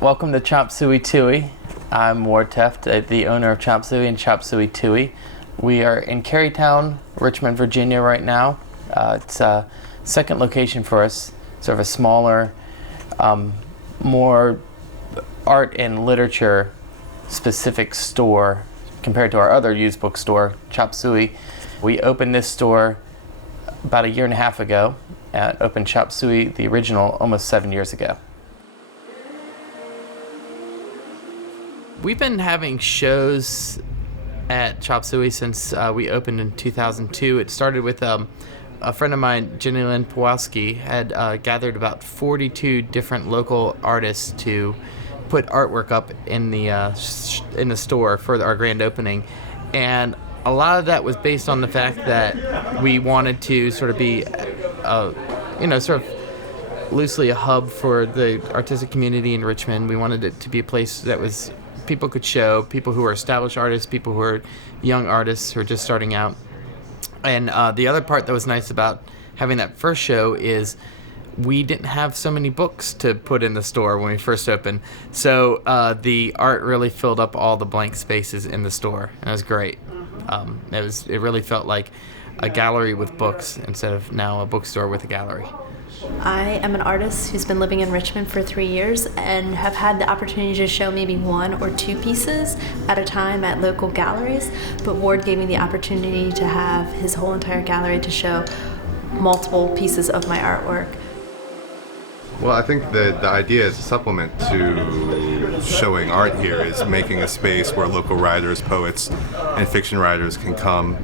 Welcome to Chop Suey-TV. I'm Ward Teft, the owner of Chop Suey and Chop Suey-TV. We are in Carytown, Richmond, Virginia right now. It's a second location for us, sort of a smaller, more art and literature specific store compared to our other used book store, Chop Suey. We opened this store about a year and a half ago, opened Chop Suey, the original, almost 7 years ago. We've been having shows at Chop Suey since we opened in 2002. It started with a friend of mine, Jenny Lynn Pawlowski, had gathered about 42 different local artists to put artwork up in the store for our grand opening, and a lot of that was based on the fact that we wanted to sort of be, sort of loosely a hub for the artistic community in Richmond. We wanted it to be a place that was people could show, people who are established artists, people who are young artists who are just starting out. And the other part that was nice about having that first show is we didn't have so many books to put in the store when we first opened. So the art really filled up all the blank spaces in the store, and it was great. It really felt like a gallery with books instead of now a bookstore with a gallery. I am an artist who's been living in Richmond for 3 years and have had the opportunity to show maybe 1 or 2 pieces at a time at local galleries, but Ward gave me the opportunity to have his whole entire gallery to show multiple pieces of my artwork. Well, I think that the idea as a supplement to showing art here is making a space where local writers, poets, and fiction writers can come,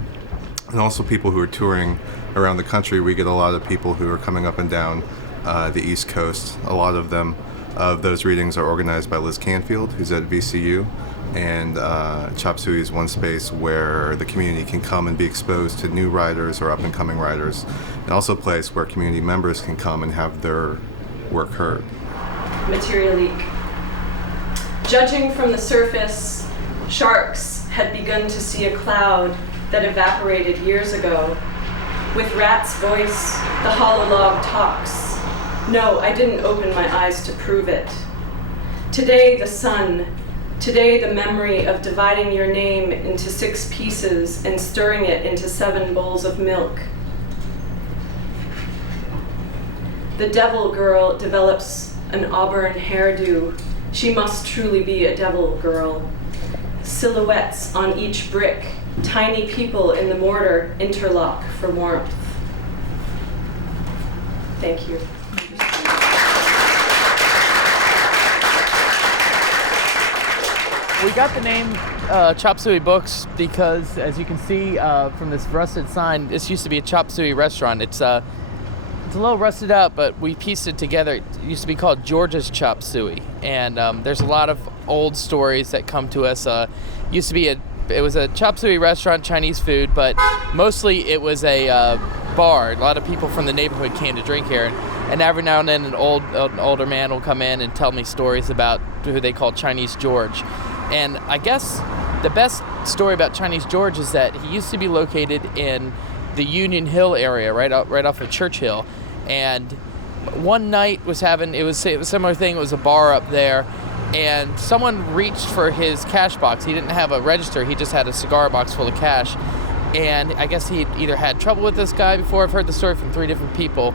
and also people who are touring around the country. We get a lot of people who are coming up and down the East Coast. A lot of them, of those readings are organized by Liz Canfield, who's at VCU, and Chop Suey is one space where the community can come and be exposed to new writers or up-and-coming writers, and also a place where community members can come and have their work heard. Material leak. Judging from the surface, sharks had begun to see a cloud that evaporated years ago. With Rat's voice, the hollow log talks. No, I didn't open my eyes to prove it. Today, the sun. Today, the memory of dividing your name into 6 pieces and stirring it into 7 bowls of milk. The devil girl develops an auburn hairdo. She must truly be a devil girl. Silhouettes on each brick. Tiny people in the mortar interlock for warmth. Thank you. We got the name Chop Suey Books because, as you can see from this rusted sign, this used to be a Chop Suey restaurant. It's a little rusted out, but we pieced it together. It used to be called George's Chop Suey, and there's a lot of old stories that come to us. It was a Chop Suey restaurant, Chinese food, but mostly it was a bar. A lot of people from the neighborhood came to drink here, and every now and then an older man will come in and tell me stories about who they call Chinese George. And I guess the best story about Chinese George is that he used to be located in the Union Hill area, right off of Church Hill. And one night it was a similar thing. It was a bar up there, and someone reached for his cash box. He didn't have a register, he just had a cigar box full of cash. And I guess he either had trouble with this guy before. I've heard the story from 3 different people.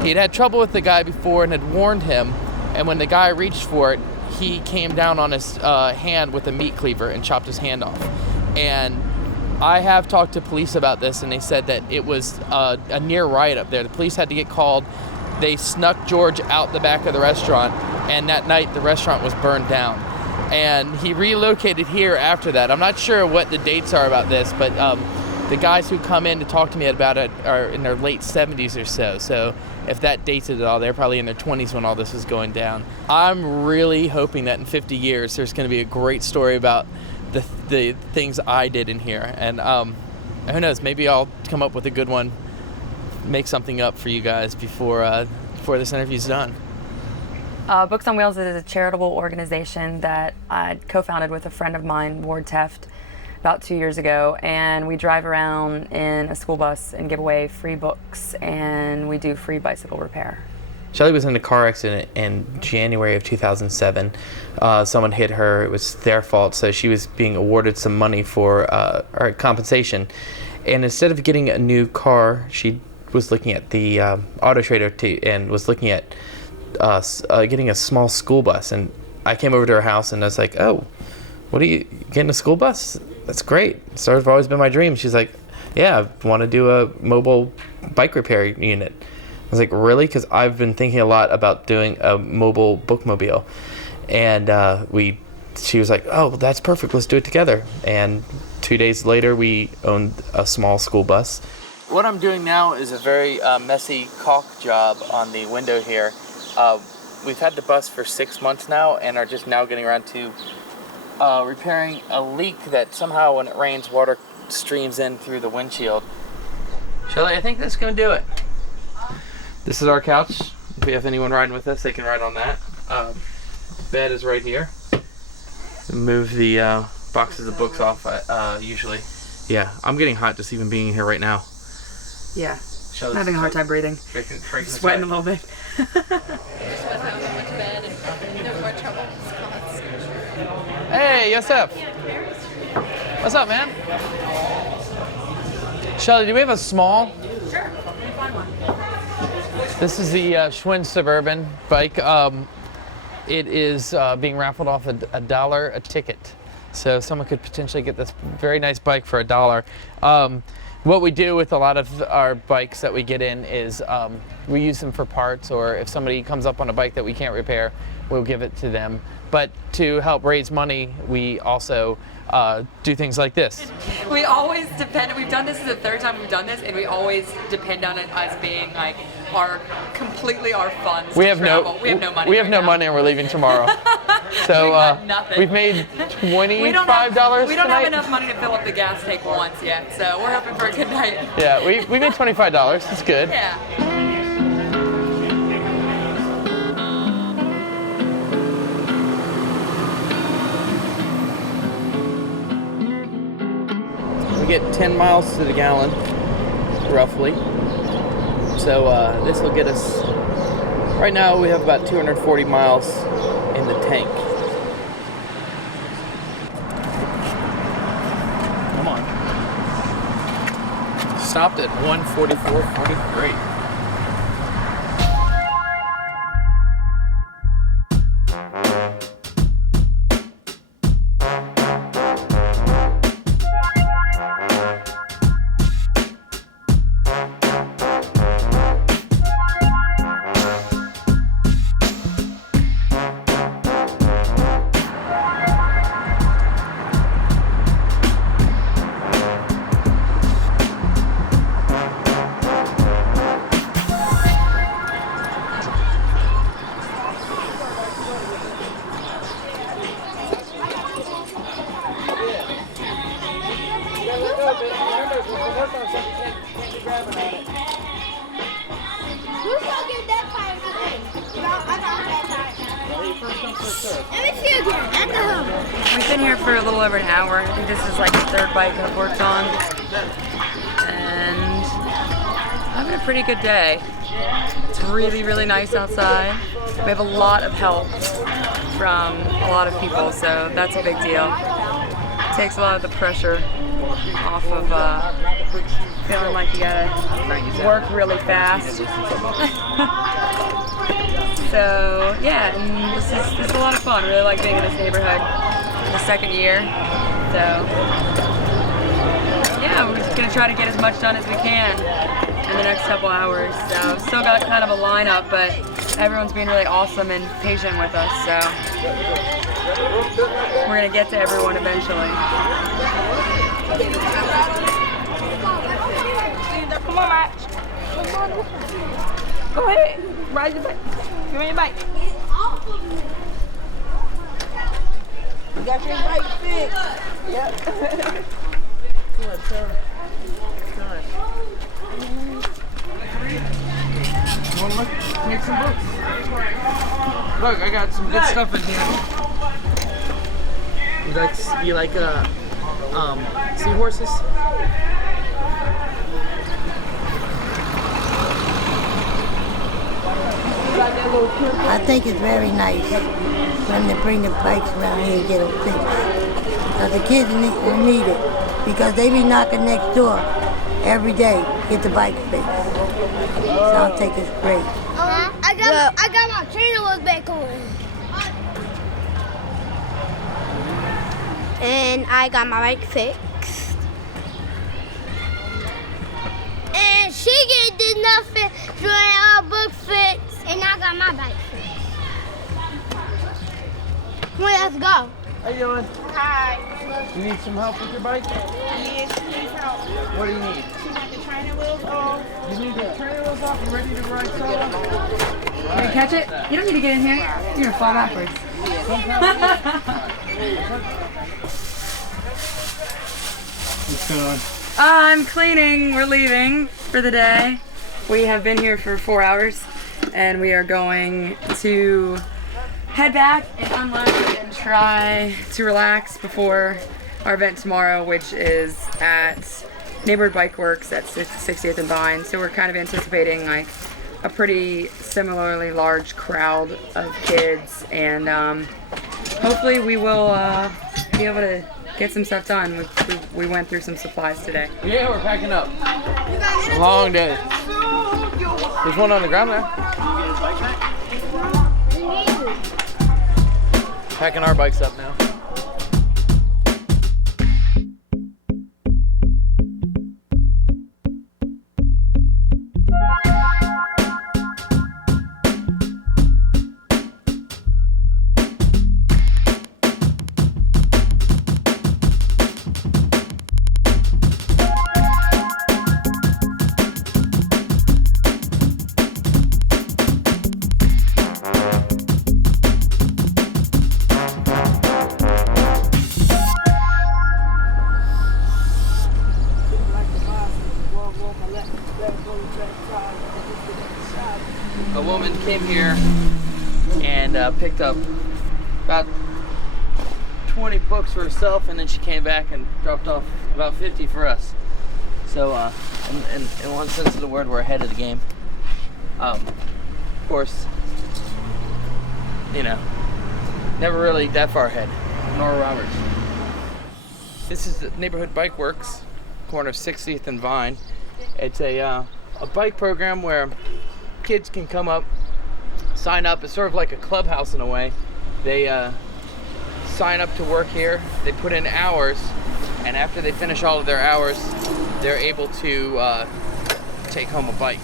He'd had trouble with the guy before and had warned him, and when the guy reached for it, he came down on his hand with a meat cleaver and chopped his hand off. And I have talked to police about this, and they said that it was a near riot up there. The police had to get called. They snuck George out the back of the restaurant, and that night the restaurant was burned down. And he relocated here after that. I'm not sure what the dates are about this, but the guys who come in to talk to me about it are in their late 70s or so. So if that dates it at all, they're probably in their 20s when all this was going down. I'm really hoping that in 50 years there's going to be a great story about the things I did in here. And who knows, maybe I'll come up with a good one, make something up for you guys before this interview's done. Books on Wheels is a charitable organization that I co-founded with a friend of mine, Ward Teft, about 2 years ago, and we drive around in a school bus and give away free books, and we do free bicycle repair. Shelly was in a car accident in January of 2007. Someone hit her. It was their fault, so she was being awarded some money for or compensation. And instead of getting a new car, she was looking at the Auto Trader and was looking at getting a small school bus. And I came over to her house and I was like, "Oh, what are you getting, a school bus? That's great. It's sort of always been my dream." She's like, "Yeah, I want to do a mobile bike repair unit." I was like, "Really?" Because I've been thinking a lot about doing a mobile bookmobile. And she was like, "Oh, well, that's perfect. Let's do it together." And 2 days later, we owned a small school bus. What I'm doing now is a very messy caulk job on the window here. We've had the bus for 6 months now and are just now getting around to repairing a leak that somehow when it rains, water streams in through the windshield. Shelly, I think that's going to do it. This is our couch. If we have anyone riding with us, they can ride on that. Bed is right here. Move the boxes of books off usually. Yeah, I'm getting hot just even being here right now. Yeah, I'm having a hard time breathing. Sweating a little bit. Hey, Yosef. What's up, man? Shelly, do we have a small? Sure, let me find one. This is the Schwinn Suburban bike. It is being raffled off $1 a ticket. So someone could potentially get this very nice bike for $1. What we do with a lot of our bikes that we get in is we use them for parts, or if somebody comes up on a bike that we can't repair, we'll give it to them. But to help raise money, we also do things like this. We always depend, we've done this is the third time we've done this, and we always depend on it as being like completely our funds. We have no money. We have no money and we're leaving tomorrow. So we've made $25 we don't tonight. have enough money to fill up the gas tank once yet, so we're hoping for a good night. Yeah, we made $25. It's good. Yeah. We get 10 miles to the gallon, roughly. So this will get us, right now we have about 240 miles in the tank. Come on. Stopped at 144.43. We've been here for a little over an hour. I think this is like the third bike I've worked on. And having a pretty good day. It's really, really nice outside. We have a lot of help from a lot of people, so that's a big deal. It takes a lot of the pressure off of feeling like you gotta work really fast. So yeah, and this is a lot of fun. I really like being in this neighborhood. The second year, so yeah, we're just gonna try to get as much done as we can in the next couple hours. So still got kind of a lineup, but everyone's being really awesome and patient with us. So we're gonna get to everyone eventually. Come on, Max. Go ahead, ride your bike. Give me your bike. You got your bike fixed. Yep. Good, sir. Good. You want to look? Make some books. Look, I got some good stuff in here. You like seahorses? I think it's very nice when they bring the bikes around here and get them fixed. Because the kids need it. Because they be knocking next door every day, get the bike fixed. So I think it's great. I got my training wheels back on. And I got my bike fixed. And she did nothing, she had her book fixed, and I got my bike fixed. Come on, let's go. How you doing? Hi. You need some help with your bike? Yes, she needs help. What do you need? She got the training wheels off. You need the training wheels off and ready to ride solo? Can you catch it? You don't need to get in here. You're gonna fall backwards. What's going on? I'm cleaning. We're leaving for the day. We have been here for 4 hours, and we are going to head back and unload and try to relax before our event tomorrow, which is at Neighborhood Bike Works at 60th and Vine. So we're kind of anticipating like a pretty similarly large crowd of kids, and hopefully we will be able to get some stuff done. We went through some supplies today. Yeah, we're packing up. A long day. There's one on the ground there. Packing our bikes up now. A woman came here and picked up about 20 books for herself, and then she came back and dropped off about 50 for us. So, in one sense of the word, we're ahead of the game. Of course, you know, never really that far ahead. Nora Roberts. This is the Neighborhood Bike Works, corner of 60th and Vine. It's a bike program where kids can come up, sign up. It's sort of like a clubhouse in a way. They sign up to work here. They put in hours, and after they finish all of their hours, they're able to take home a bike.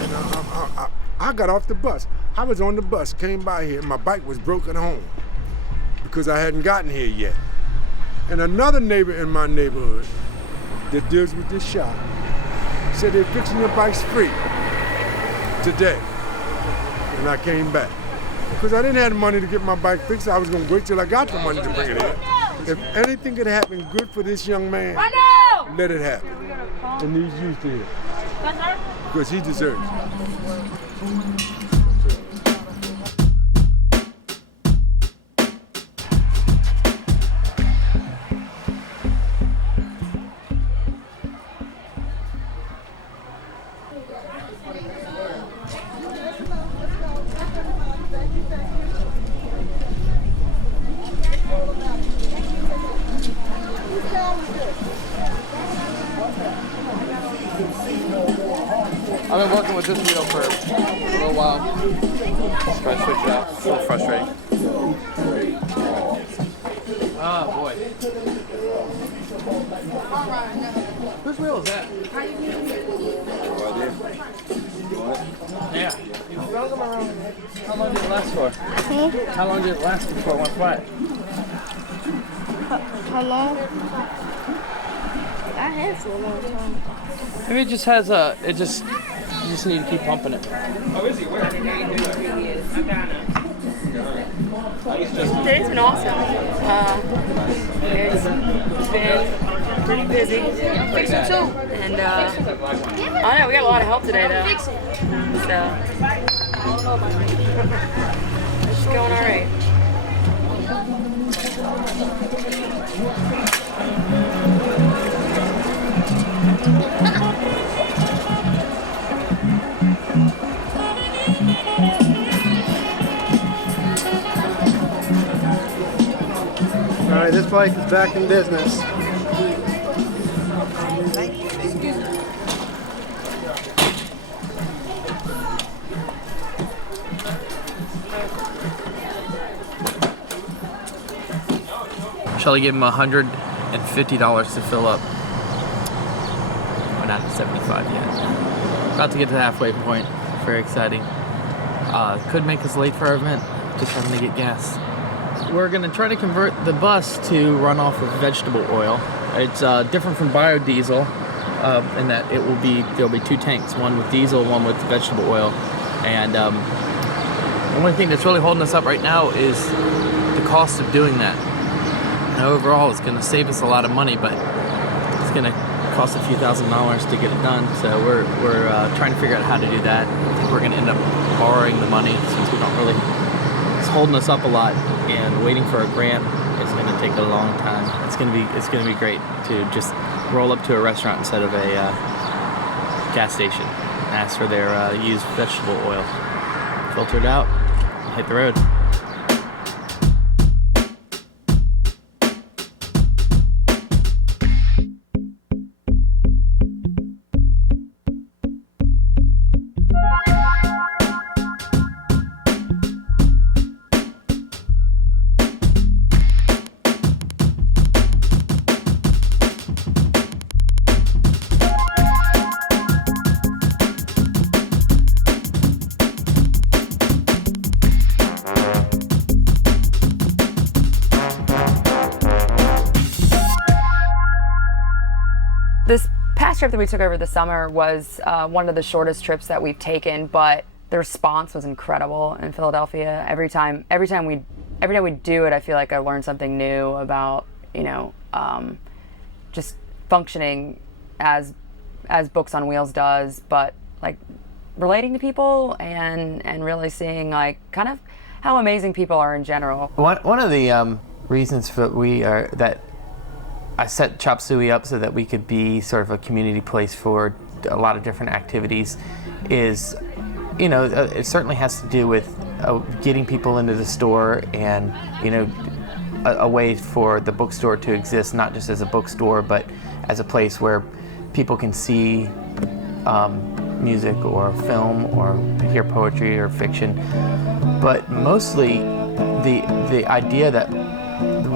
And I got off the bus. I was on the bus, came by here, my bike was broken home because I hadn't gotten here yet. And another neighbor in my neighborhood that deals with this shop said they're fixing your bikes free today. And I came back. Because I didn't have the money to get my bike fixed, I was gonna wait till I got the money to bring it in. If anything could happen good for this young man, let it happen. And he's used to it. Because he deserves it. I've been working with this wheel for a little while. Just try to switch it out. It's a little frustrating. Oh boy. Whose wheel is that? Yeah. How long did it last for? How long did it last before it went flat? How long? I had for a long time. Maybe it just has you just need to keep pumping it. Oh, is he? Where? Today's been awesome. It's been pretty busy. And I don't know, we got a lot of help today though. So it's going all right. Place is back in business. Shelly gave him $150 to fill up. We're not at 75 yet. About to get to the halfway point. Very exciting. Could make us late for our event. Just having to get gas. We're gonna try to convert the bus to run off of vegetable oil. It's different from biodiesel in that there'll be 2 tanks, one with diesel, one with vegetable oil. And the only thing that's really holding us up right now is the cost of doing that. And overall, it's gonna save us a lot of money, but it's gonna cost a few $1,000s to get it done. So we're trying to figure out how to do that. I think we're gonna end up borrowing the money since we don't really. It's holding us up a lot, and waiting for a grant is going to take a long time. It's going to be great to just roll up to a restaurant instead of a gas station and ask for their used vegetable oil. Filter it out, and hit the road. This past trip that we took over the summer was one of the shortest trips that we've taken, but the response was incredible in Philadelphia. Every time we do it, I feel like I learn something new about, just functioning as Books on Wheels does, but like relating to people and really seeing like kind of how amazing people are in general. One of the reasons that I set Chop Suey up so that we could be sort of a community place for a lot of different activities is, it certainly has to do with getting people into the store and, a way for the bookstore to exist, not just as a bookstore, but as a place where people can see music or film or hear poetry or fiction. But mostly the idea that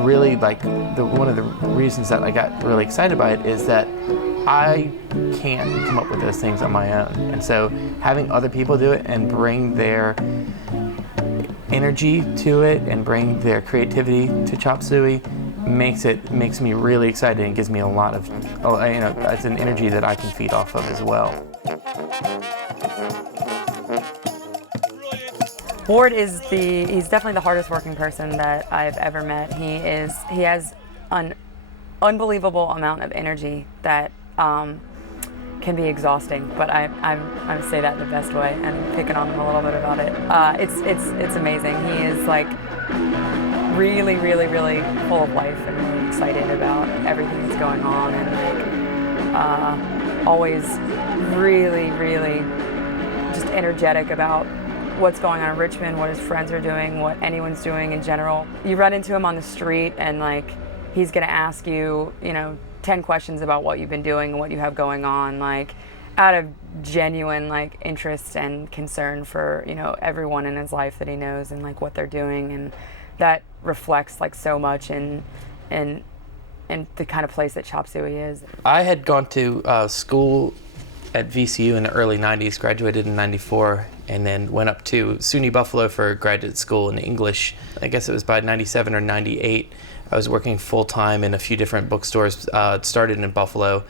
really one of the reasons that I got really excited by it is that I can't come up with those things on my own. And so having other people do it and bring their energy to it and bring their creativity to Chop Suey makes me really excited and gives me a lot of, it's an energy that I can feed off of as well. Ward he's definitely the hardest working person that I've ever met. He has an unbelievable amount of energy that can be exhausting, but I say that in the best way, and picking on him a little bit about it. It's amazing. He is like really, really, really full of life and really excited about everything that's going on, and like always really, really just energetic about what's going on in Richmond, what his friends are doing, what anyone's doing in general. You run into him on the street and like he's gonna ask you, 10 questions about what you've been doing and what you have going on, like out of genuine like interest and concern for, everyone in his life that he knows and like what they're doing, and that reflects like so much in the kind of place that Chop Suey is. I had gone to school at VCU in the early 90s, graduated in 94, and then went up to SUNY Buffalo for graduate school in English. I guess it was by 97 or 98. I was working full-time in a few different bookstores. It started in Buffalo,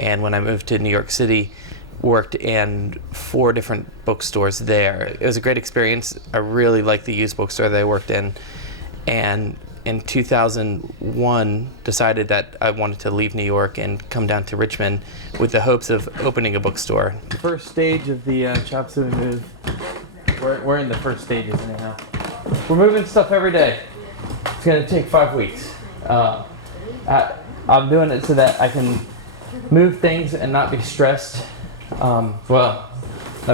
and when I moved to New York City, worked in 4 different bookstores there. It was a great experience. I really liked the used bookstore that I worked in, and in 2001 decided that I wanted to leave New York and come down to Richmond with the hopes of opening a bookstore. The first stage of the Chop Suey move, we're in the first stages anyhow. We're moving stuff every day. It's gonna take 5 weeks. I'm doing it so that I can move things and not be stressed. Not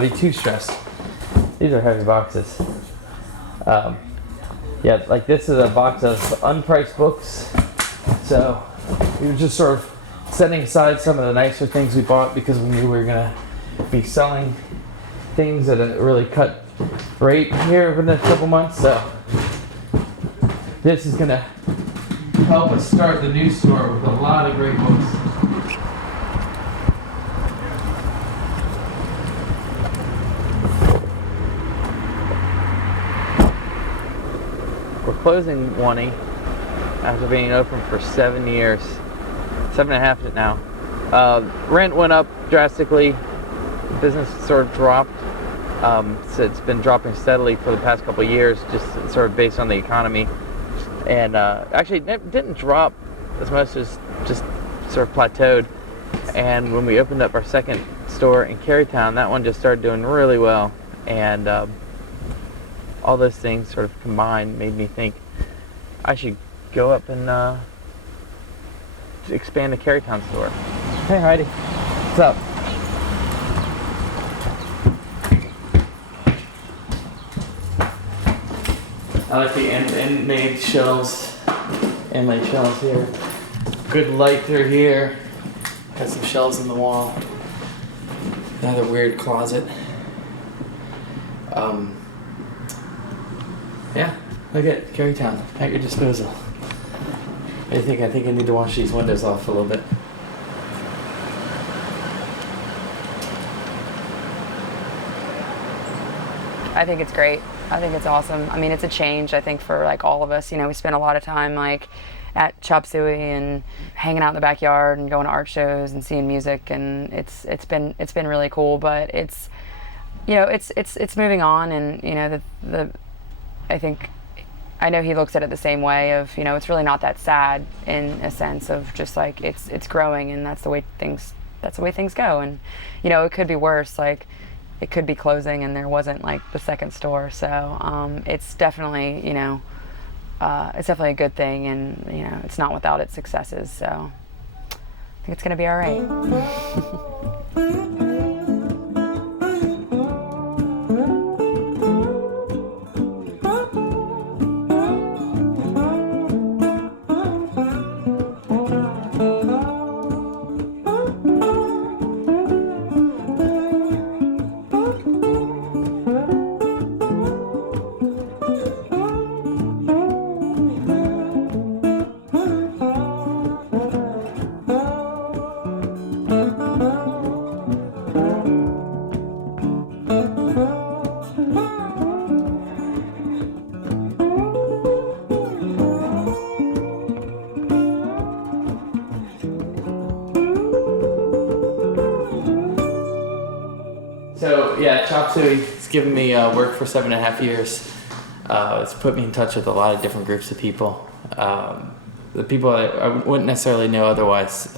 be too stressed. These are heavy boxes. Yeah, like this is a box of unpriced books So we were just sort of setting aside some of the nicer things we bought because we knew we were gonna be selling things at a really cut rate here within a couple months. So this is gonna help us start the new store with a lot of great books. We're closing One after being open for 7 years, 7.5 now. Rent went up drastically. Business sort of dropped. So it's been dropping steadily for the past couple of years, just sort of based on the economy. And actually it didn't drop as much as just sort of plateaued. And when we opened up our second store in Carytown, that one just started doing really well. And all those things sort of combined made me think I should go up and expand the Carytown store. Hey Heidi, what's up? I like the inlaid shelves here. Good light through here. Got some shelves in the wall. Another weird closet. Yeah, look at Carytown at your disposal. I think I need to wash these windows off a little bit. I think it's great. I think it's awesome. I mean, it's a change, I think, for like all of us. You know, we spend a lot of time like at Chop Suey and hanging out in the backyard and going to art shows and seeing music, and it's been really cool. But it's, you know, it's moving on, and you know, I know he looks at it the same way of, you know, it's really not that sad in a sense of just like it's growing, and that's the way things go. And you know, it could be worse. Like, it could be closing and there wasn't like the second store. So it's definitely, you know, it's definitely a good thing, and you know, it's not without its successes. So I think it's gonna be all right. So yeah, Chop Suey has given me work for 7.5 years. It's put me in touch with a lot of different groups of people. The people I wouldn't necessarily know otherwise.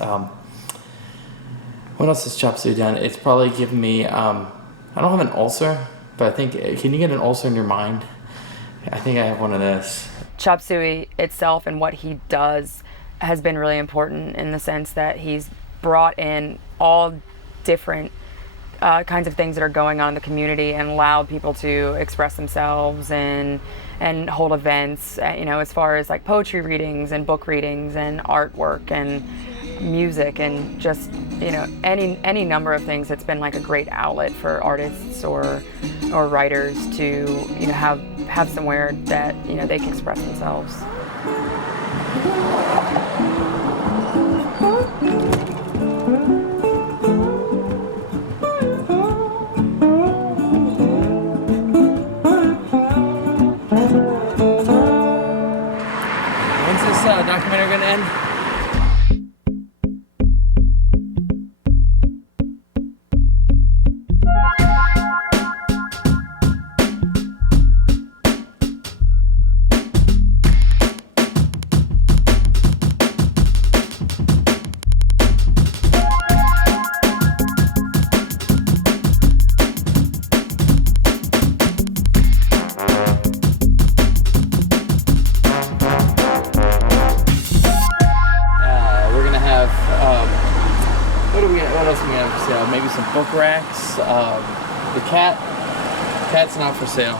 What else has Chop Suey done? It's probably given me, I don't have an ulcer, but I think, can you get an ulcer in your mind? I think I have one of those. Chop Suey itself and what he does has been really important in the sense that he's brought in all different kinds of things that are going on in the community and allowed people to express themselves and hold events, you know, as far as like poetry readings and book readings and artwork and music and just, you know, any number of things. It's been like a great outlet for artists or writers to, you know, have somewhere that, you know, they can express themselves. When's this documentary gonna end? What else are we gonna have for sale? Maybe some book racks. The cat's not for sale.